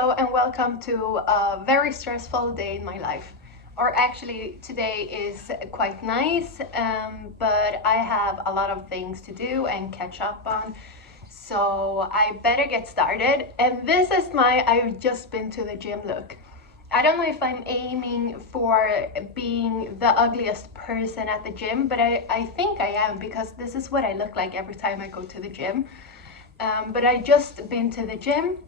Hello and welcome to a very stressful day in my life. Or actually, today is quite nice, but I have a lot of things to do and catch up on. So I better get started. And this is my I've just been to the gym look. I don't know if I'm aiming for being the ugliest person at the gym, but I think I am, because this is what I look like every time I go to the gym. But I just been to the gym.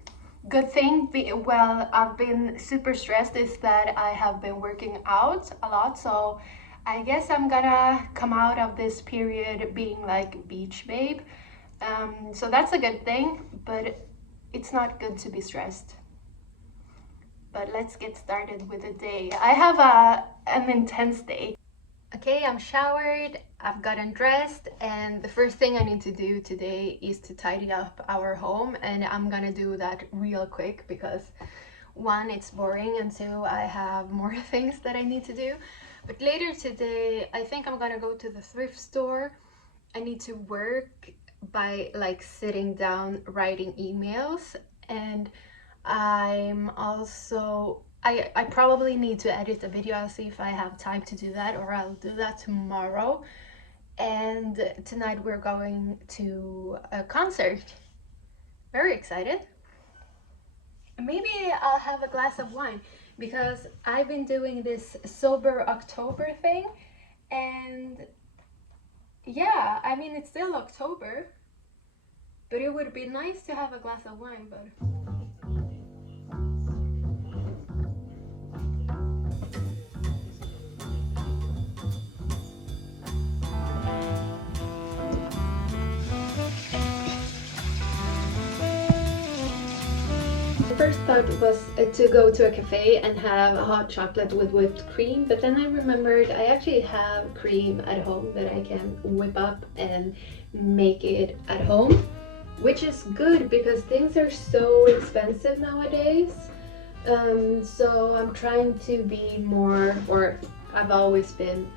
Good thing, well, I've been super stressed, is that I have been working out a lot, so I guess I'm gonna come out of this period being like beach babe. So that's a good thing, but it's not good to be stressed. But let's get started with the day. I have an intense day. Okay, I'm showered, I've gotten dressed, and the first thing I need to do today is to tidy up our home, and I'm gonna do that real quick because one, it's boring, and two, I have more things that I need to do. But later today, I think I'm gonna go to the thrift store. I need to work by like sitting down writing emails, and I'm also I probably need to edit a video. I'll see if I have time to do that, or I'll do that tomorrow. And tonight we're going to a concert. Very excited. Maybe I'll have a glass of wine, because I've been doing this sober October thing, and yeah, I mean, it's still October, but it would be nice to have a glass of wine. But first thought was to go to a cafe and have a hot chocolate with whipped cream, but then I remembered I actually have cream at home that I can whip up and make it at home, which is good because things are so expensive nowadays. So I'm trying to be more, or I've always been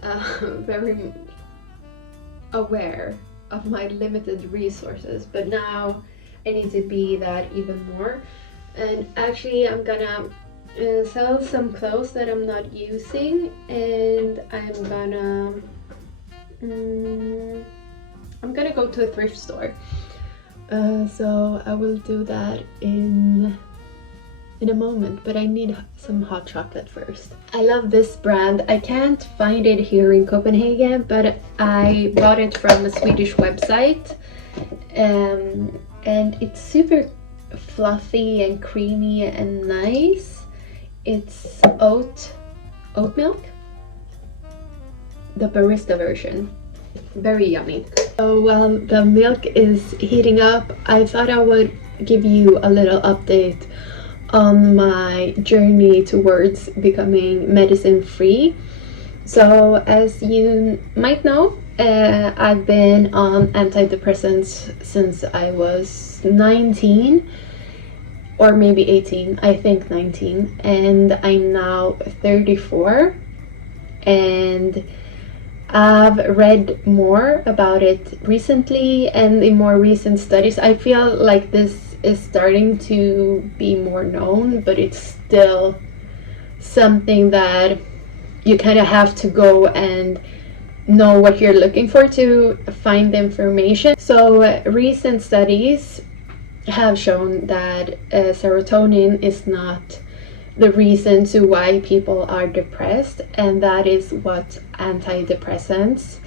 very aware of my limited resources, but now I need to be that even more. And actually I'm gonna sell some clothes that I'm not using, and I'm gonna go to a thrift store. So I will do that in a moment, but I need some hot chocolate first. I love this brand. I can't find it here in Copenhagen, but I bought it from a Swedish website. And it's super fluffy and creamy and nice. It's oat milk, the barista version. Very yummy. So while the milk is heating up, I thought I would give you a little update on my journey towards becoming medicine free. So as you might know, I've been on antidepressants since I was 19, or maybe 18, I think 19, and I'm now 34, and I've read more about it recently, and in more recent studies I feel like this is starting to be more known, but it's still something that you kind of have to go and know what you're looking for to find the information. So recent studies have shown that serotonin is not the reason to why people are depressed, and that is what antidepressants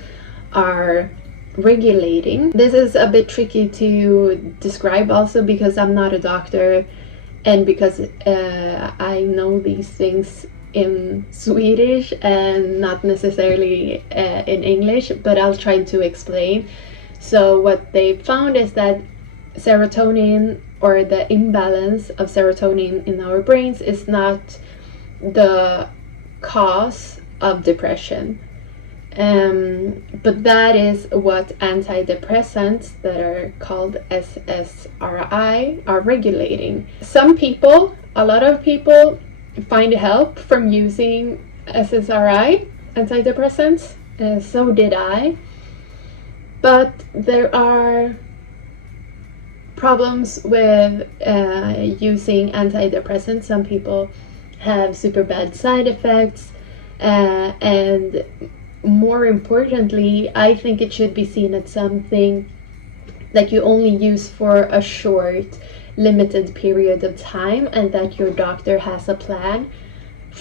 are regulating. This is a bit tricky to describe also because I'm not a doctor, and because I know these things in Swedish and not necessarily in English, but I'll try to explain. So what they found is that serotonin, or the imbalance of serotonin in our brains, is not the cause of depression, but that is what antidepressants that are called SSRI are regulating. A lot of people find help from using SSRI antidepressants, so did I, but there are problems with using antidepressants. Some people have super bad side effects, and more importantly, I think it should be seen as something that you only use for a short, limited period of time, and that your doctor has a plan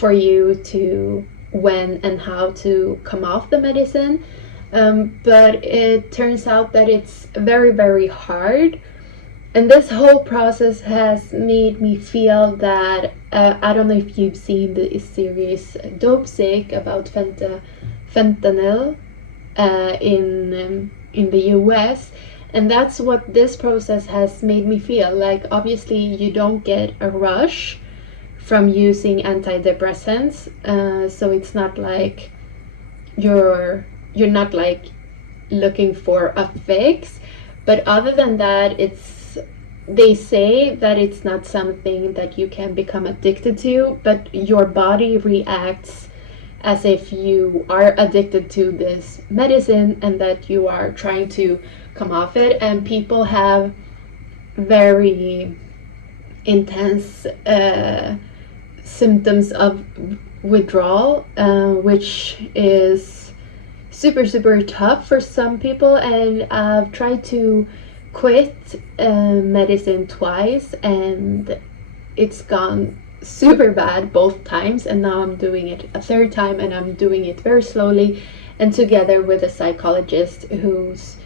for you to when and how to come off the medicine. But it turns out that it's very, very hard. And this whole process has made me feel that I don't know if you've seen the series Dope Sick about fentanyl in the US, and that's what this process has made me feel like. Obviously, you don't get a rush from using antidepressants, so it's not like you're not like looking for a fix. But other than that, they say that it's not something that you can become addicted to, but your body reacts as if you are addicted to this medicine and that you are trying to come off it. And people have very intense symptoms of withdrawal, which is super, super tough for some people. And I've tried to quit medicine twice, and it's gone super bad both times, and now I'm doing it a third time, and I'm doing it very slowly and together with a psychologist who's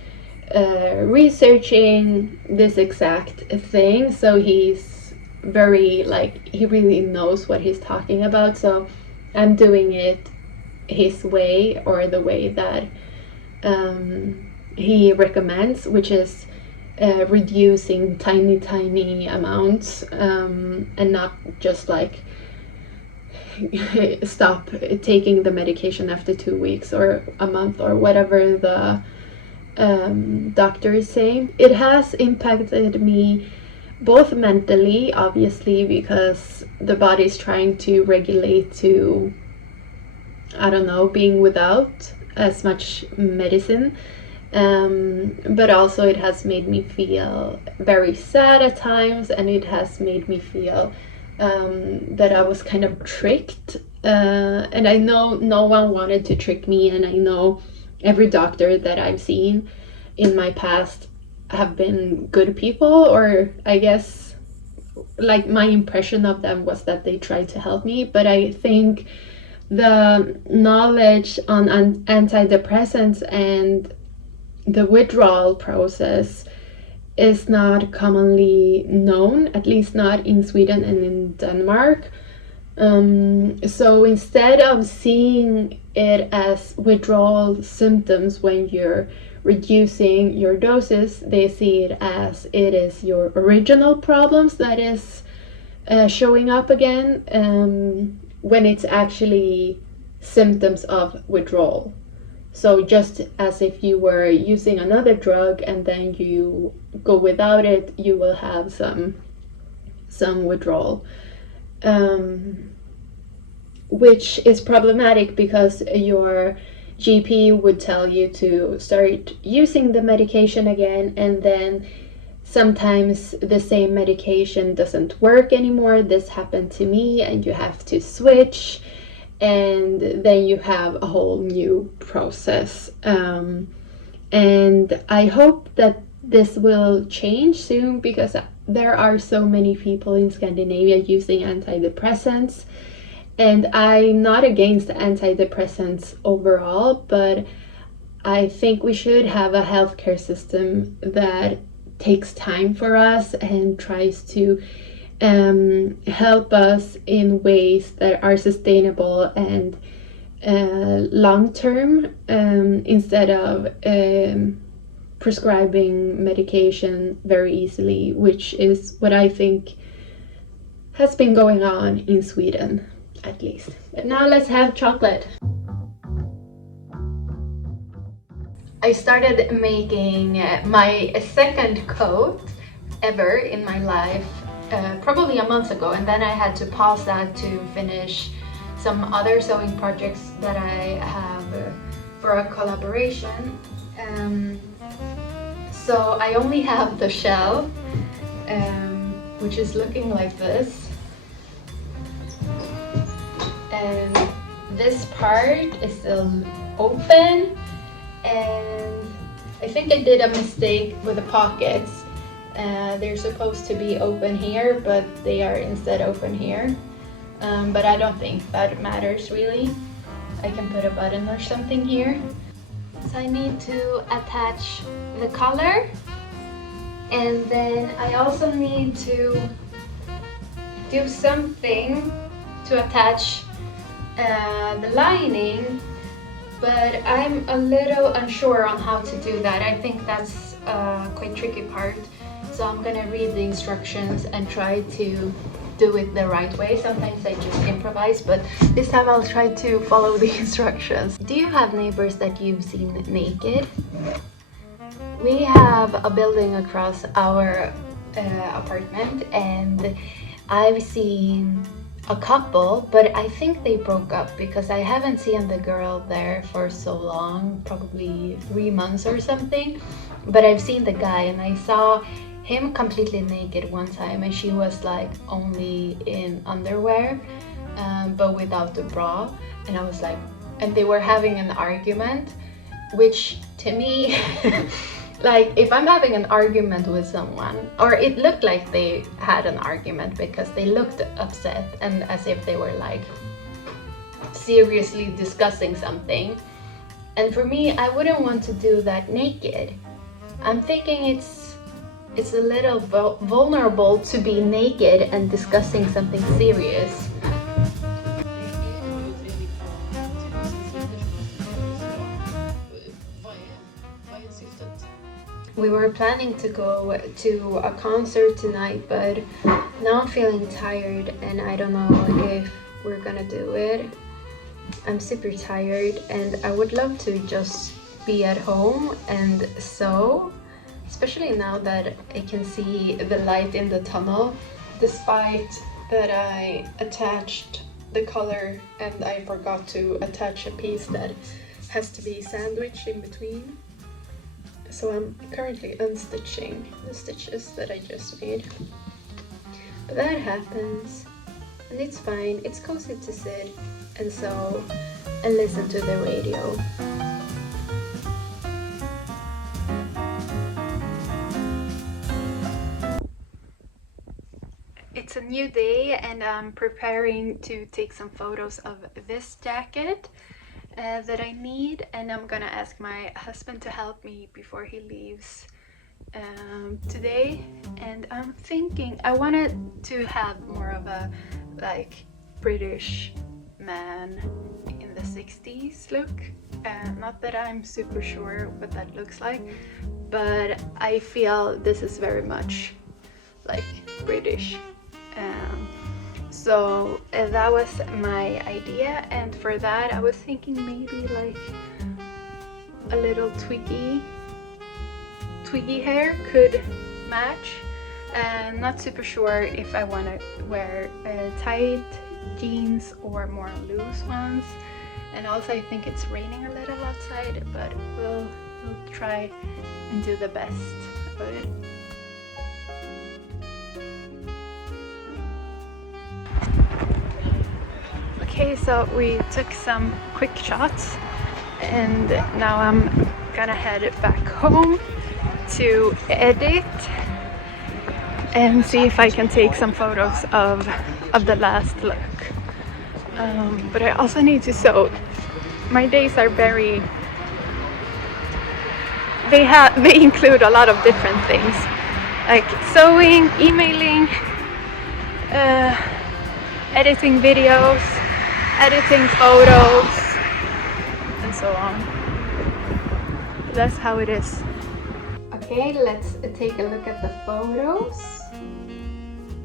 researching this exact thing. So he's very, like, he really knows what he's talking about. So I'm doing it his way, or the way that he recommends, which is reducing tiny amounts, and not just like stop taking the medication after 2 weeks or a month or whatever the doctor is saying. It has impacted me both mentally, obviously, because the body's trying to regulate to, I don't know, being without as much medicine. But also it has made me feel very sad at times, and it has made me feel that I was kind of tricked. And I know no one wanted to trick me, and I know every doctor that I've seen in my past have been good people, or I guess like my impression of them was that they tried to help me. But I think the knowledge on antidepressants and the withdrawal process is not commonly known, at least not in Sweden and in Denmark. So instead of seeing it as withdrawal symptoms when you're reducing your doses, they see it as it is your original problems that is showing up again, when it's actually symptoms of withdrawal. So just as if you were using another drug and then you go without it, you will have some withdrawal, which is problematic because your GP would tell you to start using the medication again, and then sometimes the same medication doesn't work anymore. This happened to me, and you have to switch, and then you have a whole new process. And I hope that this will change soon, because there are so many people in Scandinavia using antidepressants. And I'm not against antidepressants overall, but I think we should have a healthcare system that takes time for us and tries to help us in ways that are sustainable and long-term, instead of prescribing medication very easily, which is what I think has been going on in Sweden, at least. But now let's have chocolate. I started making my second coat ever in my life probably a month ago, and then I had to pause that to finish some other sewing projects that I have for a collaboration. So I only have the shell, which is looking like this. And this part is still open, and I think I did a mistake with the pockets. They're supposed to be open here, but they are instead open here. But I don't think that matters really. I can put a button or something here. So I need to attach the collar, and then I also need to do something to attach the lining, but I'm a little unsure on how to do that. I think that's a quite tricky part, so I'm gonna read the instructions and try to do it the right way. Sometimes I just improvise, but this time I'll try to follow the instructions. Do you have neighbors that you've seen naked? We have a building across our apartment, and I've seen a couple, but I think they broke up because I haven't seen the girl there for so long, probably 3 months or something. But I've seen the guy, and I saw him completely naked one time, and she was like only in underwear, but without the bra. And I was like, and they were having an argument, which to me like, if I'm having an argument with someone, or it looked like they had an argument because they looked upset and as if they were like seriously discussing something. And for me, I wouldn't want to do that naked. I'm thinking it's a little vulnerable to be naked and discussing something serious. We were planning to go to a concert tonight, but now I'm feeling tired and I don't know if we're gonna do it. I'm super tired and I would love to just be at home and sew, especially now that I can see the light in the tunnel, despite that I attached the collar and I forgot to attach a piece that has to be sandwiched in between. So I'm currently unstitching the stitches that I just made. But that happens, and it's fine. It's cozy to sit and sew and listen to the radio. It's a new day and I'm preparing to take some photos of this jacket that I need, and I'm gonna ask my husband to help me before he leaves today. And I'm thinking I wanted to have more of a like British man in the 60s look. Not that I'm super sure what that looks like, but I feel this is very much like British. So that was my idea, and for that I was thinking maybe like a little twiggy hair could match. And not super sure if I want to wear tight jeans or more loose ones. And also I think it's raining a little outside, but we'll try and do the best of it. Okay, so we took some quick shots and now I'm gonna head back home to edit and see if I can take some photos of the last look. But I also need to sew. My days are very... They include a lot of different things, like sewing, emailing, editing videos, editing photos, and so on. That's how it is. Okay, let's take a look at the photos.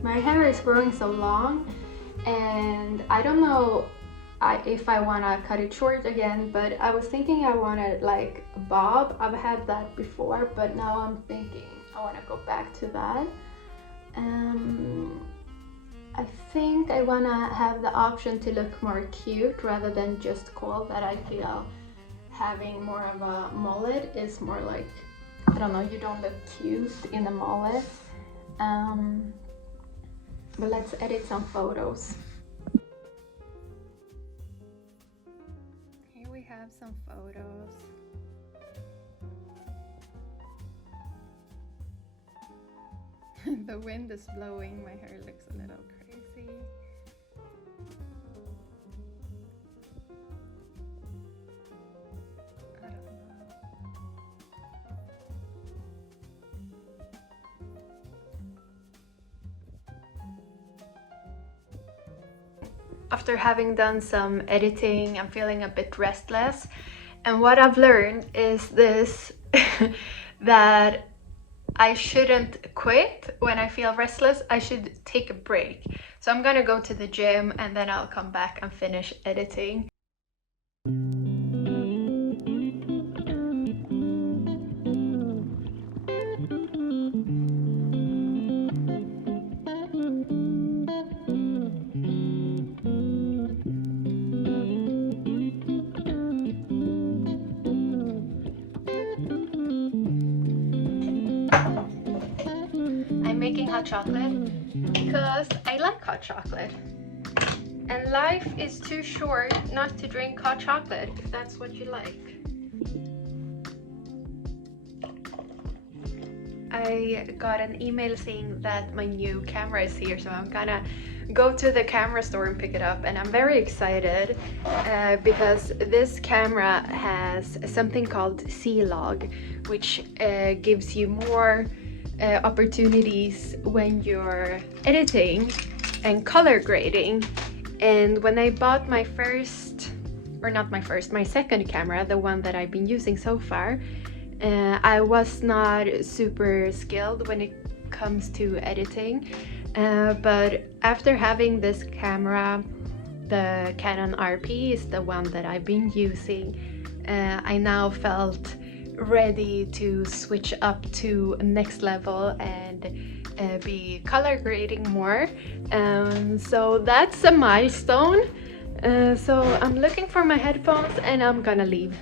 My hair is growing so long and I don't know if I want to cut it short again, but I was thinking I wanted like a bob. I've had that before, but now I'm thinking I want to go back to that. I think I want to have the option to look more cute rather than just cool. That I feel having more of a mullet is more like, I don't know, you don't look cute in a mullet. But let's edit some photos. Here we have some photos. The wind is blowing, my hair looks a little crazy. I don't know. After having done some editing, I'm feeling a bit restless. And what I've learned is this, that I shouldn't quit when I feel restless. I should take a break. So I'm gonna go to the gym and then I'll come back and finish editing. Making hot chocolate because I like hot chocolate, and life is too short not to drink hot chocolate if that's what you like. I got an email saying that my new camera is here, so I'm gonna go to the camera store and pick it up, and I'm very excited because this camera has something called C-Log, which gives you more opportunities when you're editing and color grading. And when I bought my my second camera, the one that I've been using so far, I was not super skilled when it comes to editing, but after having this camera, the Canon RP is the one that I've been using, I now felt ready to switch up to next level and be color grading more. So that's a milestone. So I'm looking for my headphones and I'm gonna leave.